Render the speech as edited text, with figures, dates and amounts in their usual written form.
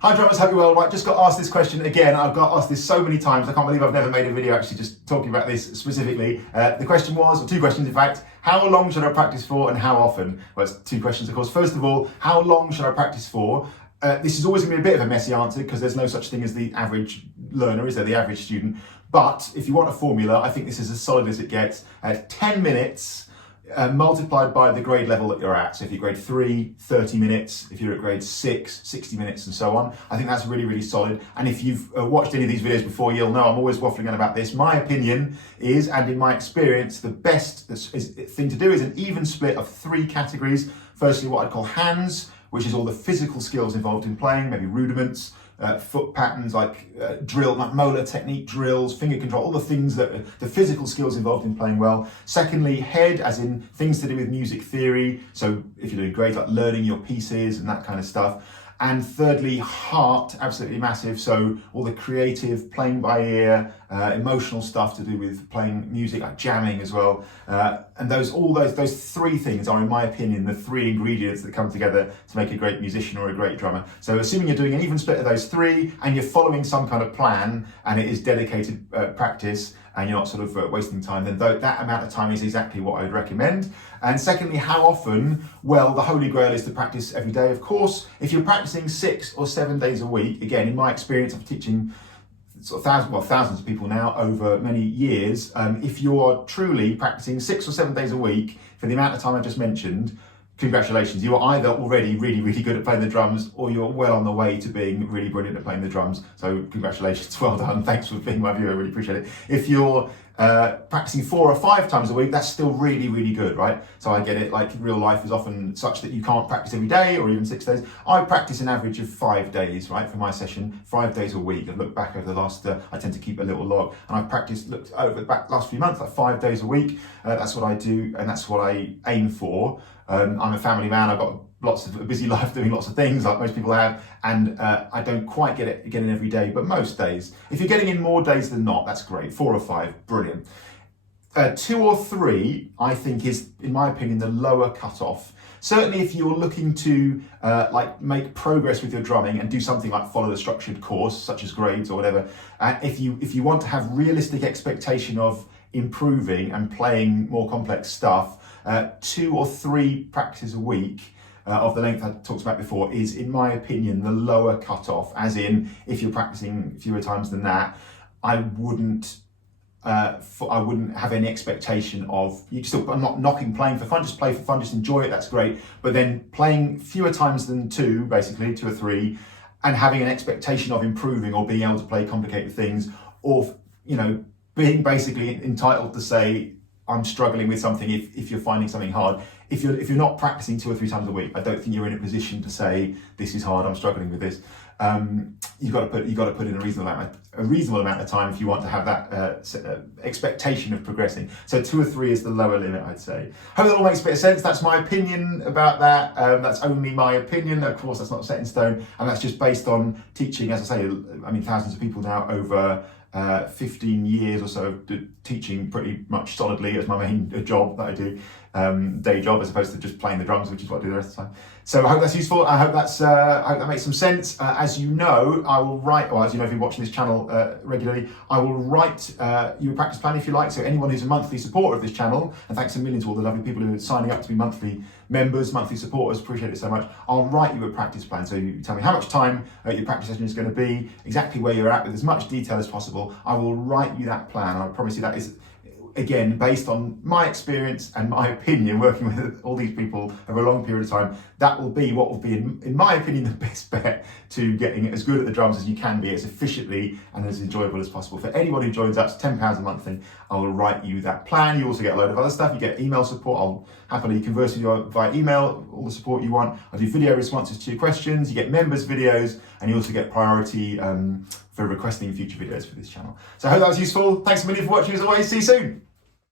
Hi drummers, hope you're well. Right, just got asked this question again. I've got asked this so many times. I can't believe I've never made a video actually just talking about this specifically. The question was, or two questions in fact, how long should I practice for and how often? Well, it's two questions of course. First of all, how long should I practice for? This is always going to be a bit of a messy answer because there's no such thing as the average learner, is there? The average student. But if you want a formula, I think this is as solid as it gets. 10 minutes multiplied by the grade level that you're at. So if you're grade 3, 30 minutes. If you're at grade 6, 60 minutes and so on. I think that's really, really solid. And if you've watched any of these videos before, you'll know I'm always waffling on about this. My opinion is, and in my experience, the best thing to do is an even split of 3 categories. Firstly, what I'd call hands, which is all the physical skills involved in playing, maybe rudiments, foot patterns like drill, like molar technique drills, finger control, all the things that the physical skills involved in playing well. Secondly, head, as in things to do with music theory. So if you're doing grades like learning your pieces and that kind of stuff. And thirdly, heart, absolutely massive. So all the creative, playing by ear, emotional stuff to do with playing music, like jamming as well. And those 3 things are, in my opinion, the 3 ingredients that come together to make a great musician or a great drummer. So assuming you're doing an even split of those 3 and you're following some kind of plan and it is dedicated practice and you're not sort of wasting time, then that amount of time is exactly what I would recommend. And secondly, how often? Well, the holy grail is to practice every day, of course. If you're practicing 6 or 7 days a week, again, in my experience of teaching sort of thousands of people now over many years, if you're truly practicing 6 or 7 days a week for the amount of time I just mentioned, congratulations, you are either already really, really good at playing the drums or you're well on the way to being really brilliant at playing the drums. So congratulations, well done. Thanks for being my viewer, I really appreciate it. If you're practicing 4 or 5 times a week, that's still really, really good, right? So I get it, like real life is often such that you can't practice every day or even 6 days. I practice an average of 5 days, right, for my session, 5 days a week. I've looked back over the last, I tend to keep a little log, and I've looked over the last few months, like 5 days a week. That's what I do, and that's what I aim for. I'm a family man, I've got a busy life doing lots of things like most people have, and I don't quite get in every day, but most days. If you're getting in more days than not, that's great. 4 or 5, brilliant. 2 or 3, I think, is, in my opinion, the lower cutoff. Certainly if you're looking to like make progress with your drumming and do something like follow the structured course, such as grades or whatever, if you want to have realistic expectation of improving and playing more complex stuff, 2 or 3 practices a week of the length I talked about before is, in my opinion, the lower cutoff. As in, if you're practicing fewer times than that, I wouldn't have any expectation of, I'm not knocking playing for fun, just play for fun, just enjoy it, that's great. But then playing fewer times than 2, basically 2 or 3, and having an expectation of improving or being able to play complicated things, or being basically entitled to say, I'm struggling with something if you're finding something hard. If you're not practicing 2 or 3 times a week, I don't think you're in a position to say, this is hard, I'm struggling with this. You've got to put in a reasonable amount of time if you want to have that expectation of progressing. So 2 or 3 is the lower limit, I'd say. Hope that all makes a bit of sense. That's my opinion about that. That's only my opinion. Of course, that's not set in stone, and that's just based on teaching, as I say, thousands of people now over 15 years or so of teaching pretty much solidly as my main job that I do, day job, as opposed to just playing the drums, which is what I do the rest of the time. So I hope that's useful. I hope that makes some sense. As you know, I will write, or as you know if you're watching this channel regularly, I will write you a practice plan if you like. So anyone who's a monthly supporter of this channel, and thanks a million to all the lovely people who are signing up to be monthly members, monthly supporters, appreciate it so much. I'll write you a practice plan. So you tell me how much time your practice session is going to be, exactly where you're at with as much detail as possible. I will write you that plan, and I promise you that is, again, based on my experience and my opinion working with all these people over a long period of time. That will be what will be, in my opinion, the best bet to getting as good at the drums as you can be, as efficiently and as enjoyable as possible. For anyone who joins us, £10 a month thing, I will write you that plan. You also get a load of other stuff. You get email support. I'll happily converse with you via email, all the support you want. I do video responses to your questions. You get members videos, and you also get priority for requesting future videos for this channel. So I hope that was useful. Thanks a million for watching as always. See you soon.